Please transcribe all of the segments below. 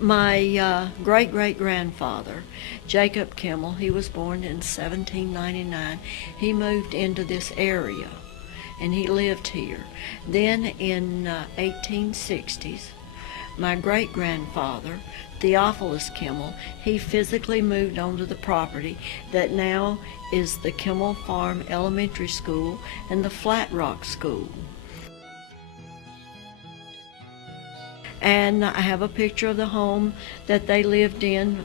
My great-great-grandfather, Jacob Kimmel, he was born in 1799. He moved into this area, and he lived here. Then in 1860s, my great-grandfather, Theophilus Kimmel, he physically moved onto the property that now is the Kimmel Farm Elementary School and the Flat Rock School. And I have a picture of the home that they lived in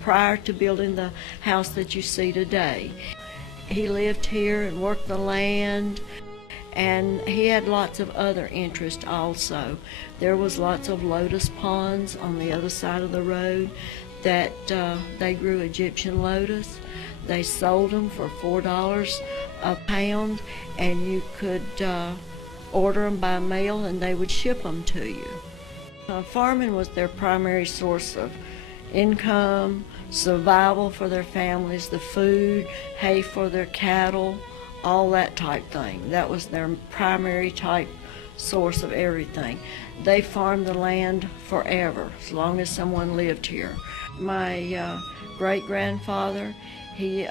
prior to building the house that you see today. He lived here and worked the land, and he had lots of other interests also. There was lots of lotus ponds on the other side of the road that they grew Egyptian lotus. They sold them for $4 a pound, and you could order them by mail and they would ship them to you. Farming was their primary source of income, survival for their families, the food, hay for their cattle, all that type thing. That was their primary type source of everything. They farmed the land forever, as long as someone lived here. My great-grandfather, he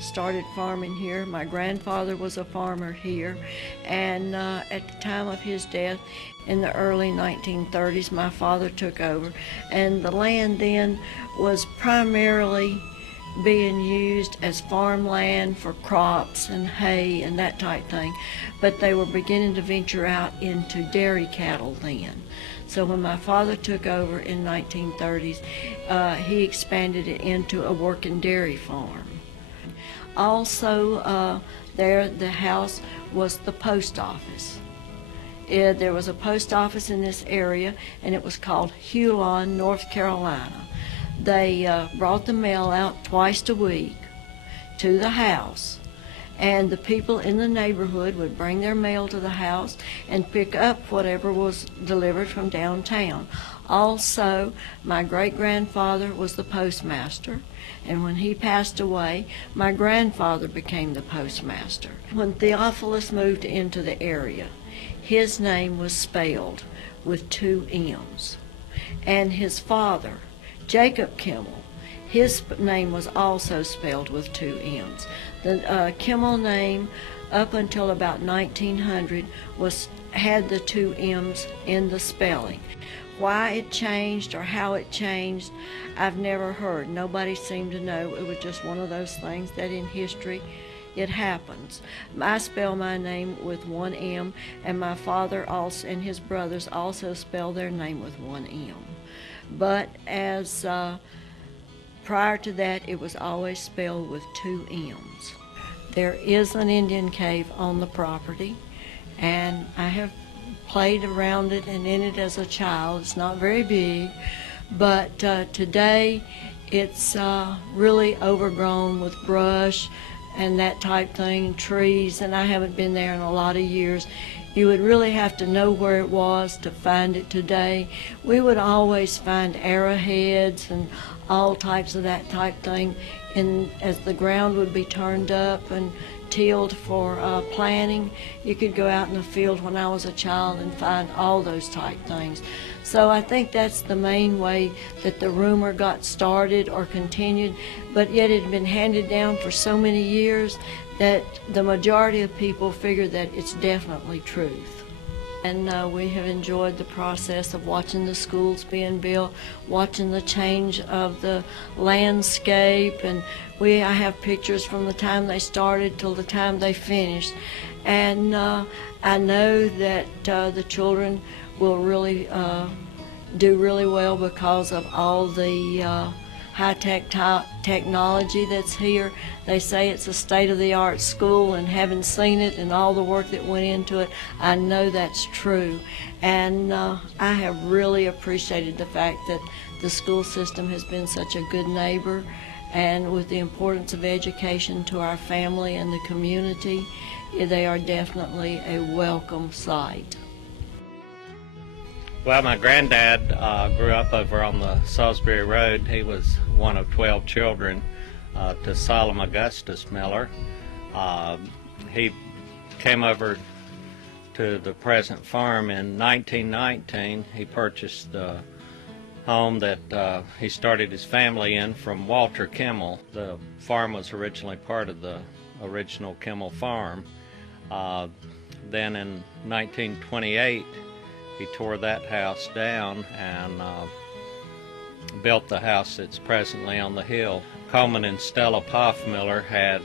started farming here. My grandfather was a farmer here, and at the time of his death in the early 1930s, my father took over, and the land then was primarily being used as farmland for crops and hay and that type thing, but they were beginning to venture out into dairy cattle then. So when my father took over in 1930s, he expanded it into a working dairy farm. Also, there the house was the post office. There was a post office in this area, and it was called Huron, North Carolina. They brought the mail out twice a week to the house, and the people in the neighborhood would bring their mail to the house and pick up whatever was delivered from downtown. Also, my great-grandfather was the postmaster, and when he passed away, my grandfather became the postmaster. When Theophilus moved into the area, his name was spelled with 2 M's, and his father, Jacob Kimmel, his name was also spelled with 2 M's. The Kimmel name, up until about 1900, had the 2 M's in the spelling. Why it changed or how it changed, I've never heard. Nobody seemed to know. It was just one of those things that in history it happens. I spell my name with 1 M, and my father also and his brothers also spell their name with 1 M. But as prior to that, it was always spelled with 2 M's. There is an Indian cave on the property, and I have played around it and in it as a child. It's not very big, but today it's really overgrown with brush and that type thing, trees, and I haven't been there in a lot of years. You would really have to know where it was to find it today. We would always find arrowheads and all types of that type thing as the ground would be turned up and tilled for planting. You could go out in the field when I was a child and find all those type things. So I think that's the main way that the rumor got started or continued, but yet it had been handed down for so many years that the majority of people figure that it's definitely truth. And we have enjoyed the process of watching the schools being built, watching the change of the landscape, and I have pictures from the time they started till the time they finished. And I know that the children will really do really well because of all the high-tech technology that's here. They say it's a state-of-the-art school, and having seen it and all the work that went into it, I know that's true. And I have really appreciated the fact that the school system has been such a good neighbor, and with the importance of education to our family and the community, they are definitely a welcome sight. Well, my granddad grew up over on the Salisbury Road. He was one of 12 children to Solomon Augustus Miller. He came over to the present farm in 1919. He purchased the home that he started his family in from Walter Kimmel. The farm was originally part of the original Kimmel Farm. Then in 1928, he tore that house down and built the house that's presently on the hill. Coleman and Stella Poffmiller had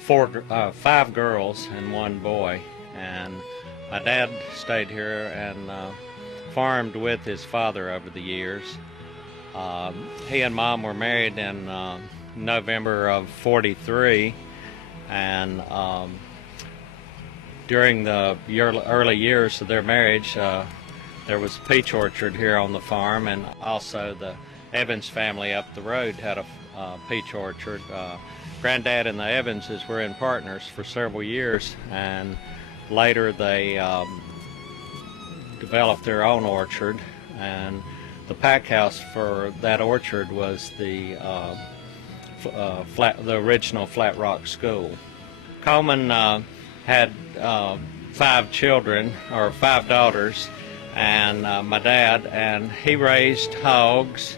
5 girls and 1 boy, and my dad stayed here and farmed with his father over the years. He and Mom were married in November of '43, and during the early years of their marriage, there was a peach orchard here on the farm, and also the Evans family up the road had a peach orchard. Granddad and the Evanses were in partners for several years, and later they developed their own orchard, and the pack house for that orchard was the original Flat Rock School. Coleman had 5 children, or 5 daughters, and my dad, and he raised hogs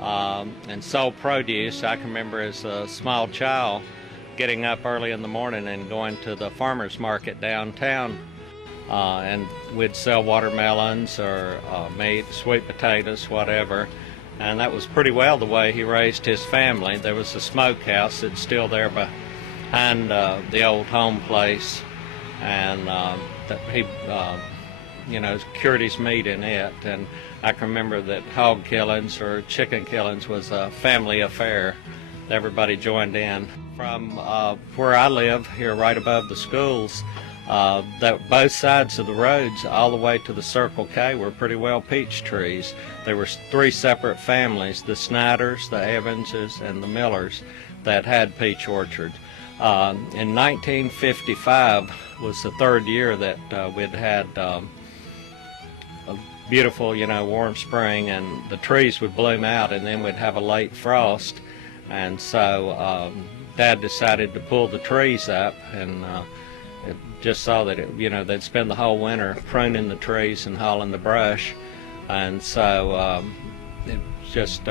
and sold produce. I can remember as a small child getting up early in the morning and going to the farmer's market downtown, and we'd sell watermelons or meat, sweet potatoes, whatever. And that was pretty well the way he raised his family. There was a smokehouse that's still there behind the old home place, and that he cured his meat in it. And I can remember that hog killings or chicken killings was a family affair. Everybody joined in. From where I live, here right above the schools, that both sides of the roads all the way to the Circle K were pretty well peach trees. There were 3 separate families, the Snyders, the Evanses, and the Millers, that had peach orchards. In 1955 was the 3rd year that we'd had a beautiful, warm spring, and the trees would bloom out, and then we'd have a late frost. And so Dad decided to pull the trees up, and just saw that they'd spend the whole winter pruning the trees and hauling the brush, and so it just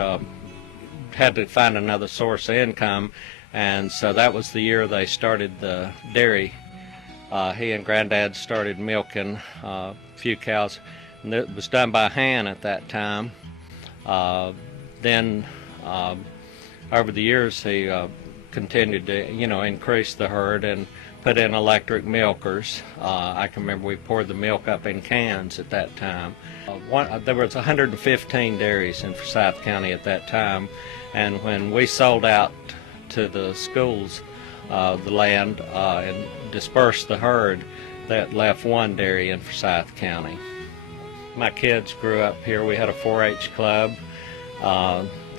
had to find another source of income. And so that was the year they started the dairy. He and Granddad started milking a few cows, and it was done by hand at that time. Then over the years he continued to increase the herd and put in electric milkers. I can remember we poured the milk up in cans at that time. There was 115 dairies in Forsyth County at that time, and when we sold out to the schools the land and dispersed the herd, that left 1 dairy in Forsyth County. My kids grew up here. We had a 4-H club,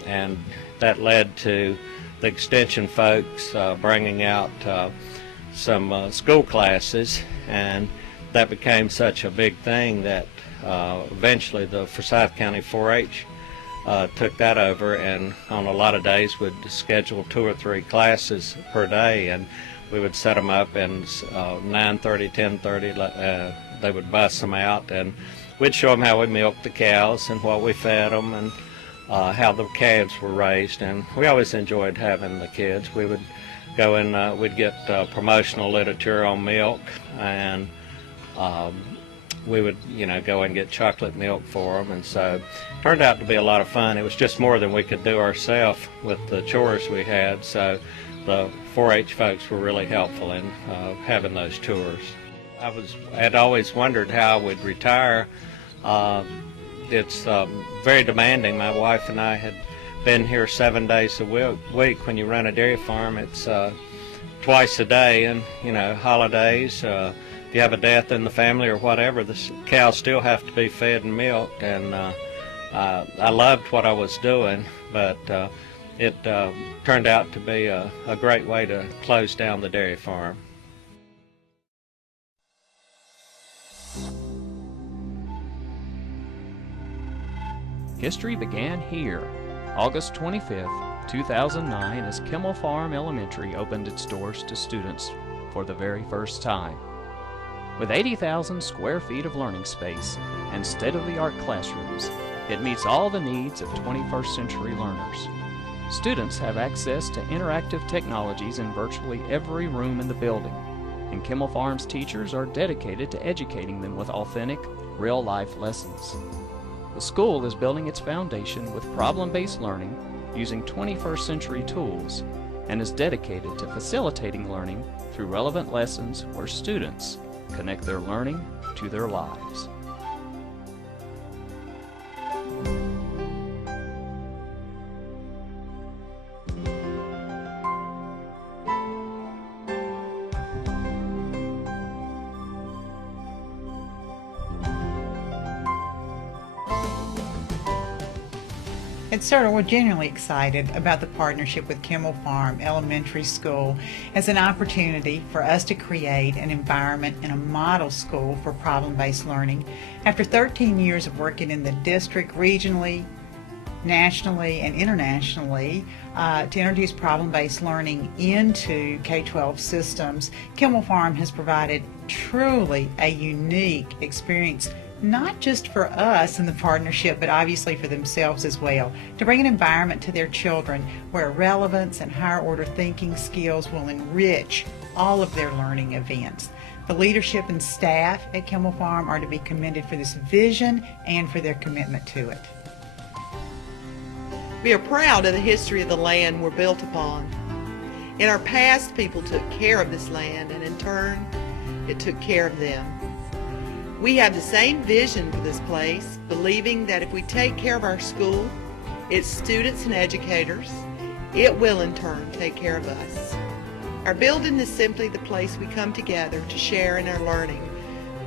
and that led to the extension folks bringing out some school classes, and that became such a big thing that eventually the Forsyth County 4-H took that over, and on a lot of days would schedule 2 or 3 classes per day, and we would set them up, and 9:30, 10:30 they would bust them out, and we'd show them how we milked the cows and what we fed them, and how the calves were raised. And we always enjoyed having the kids. We would go in, we'd get promotional literature on milk, and we would go and get chocolate milk for them, and so it turned out to be a lot of fun. It was just more than we could do ourselves with the chores we had, so the 4-H folks were really helpful in having those tours. I'd always wondered how I would retire. It's very demanding. My wife and I had been here 7 days a week. When you run a dairy farm, it's twice a day, and holidays, if you have a death in the family or whatever, the cows still have to be fed and milked. And I loved what I was doing, but it turned out to be a great way to close down the dairy farm. History began here, August 25th, 2009, as Kimmel Farm Elementary opened its doors to students for the very first time. With 80,000 square feet of learning space and state-of-the-art classrooms, It meets all the needs of 21st century learners. Students have access to interactive technologies in virtually every room in the building, and Kimmel Farm's teachers are dedicated to educating them with authentic, real-life lessons. The school is building its foundation with problem-based learning using 21st century tools and is dedicated to facilitating learning through relevant lessons where students connect their learning to their lives. And sir, we're genuinely excited about the partnership with Kimmel Farm Elementary School as an opportunity for us to create an environment and a model school for problem-based learning. After 13 years of working in the district, regionally, nationally, and internationally to introduce problem-based learning into K-12 systems, Kimmel Farm has provided truly a unique experience, not just for us in the partnership, but obviously for themselves as well, to bring an environment to their children where relevance and higher order thinking skills will enrich all of their learning events. The leadership and staff at Kimmel Farm are to be commended for this vision and for their commitment to it. We are proud of the history of the land we're built upon. In our past, people took care of this land, and in turn, it took care of them. We have the same vision for this place, believing that if we take care of our school, its students and educators, it will in turn take care of us. Our building is simply the place we come together to share in our learning,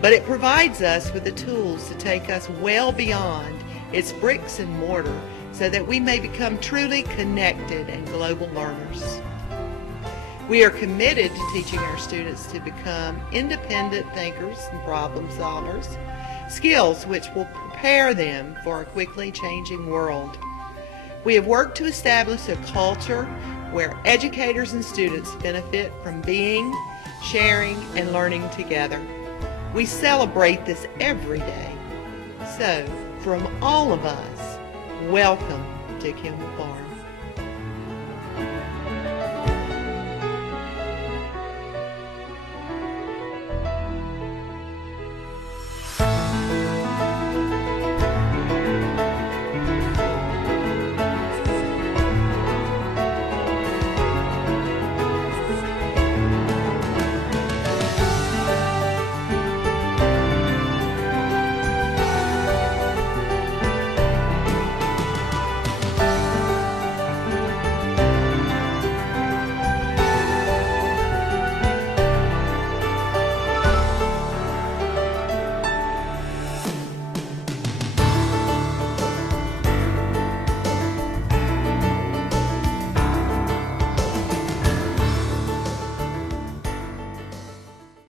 but it provides us with the tools to take us well beyond its bricks and mortar so that we may become truly connected and global learners. We are committed to teaching our students to become independent thinkers and problem solvers, skills which will prepare them for a quickly changing world. We have worked to establish a culture where educators and students benefit from being, sharing, and learning together. We celebrate this every day. So, from all of us, welcome to Kimmel Farm.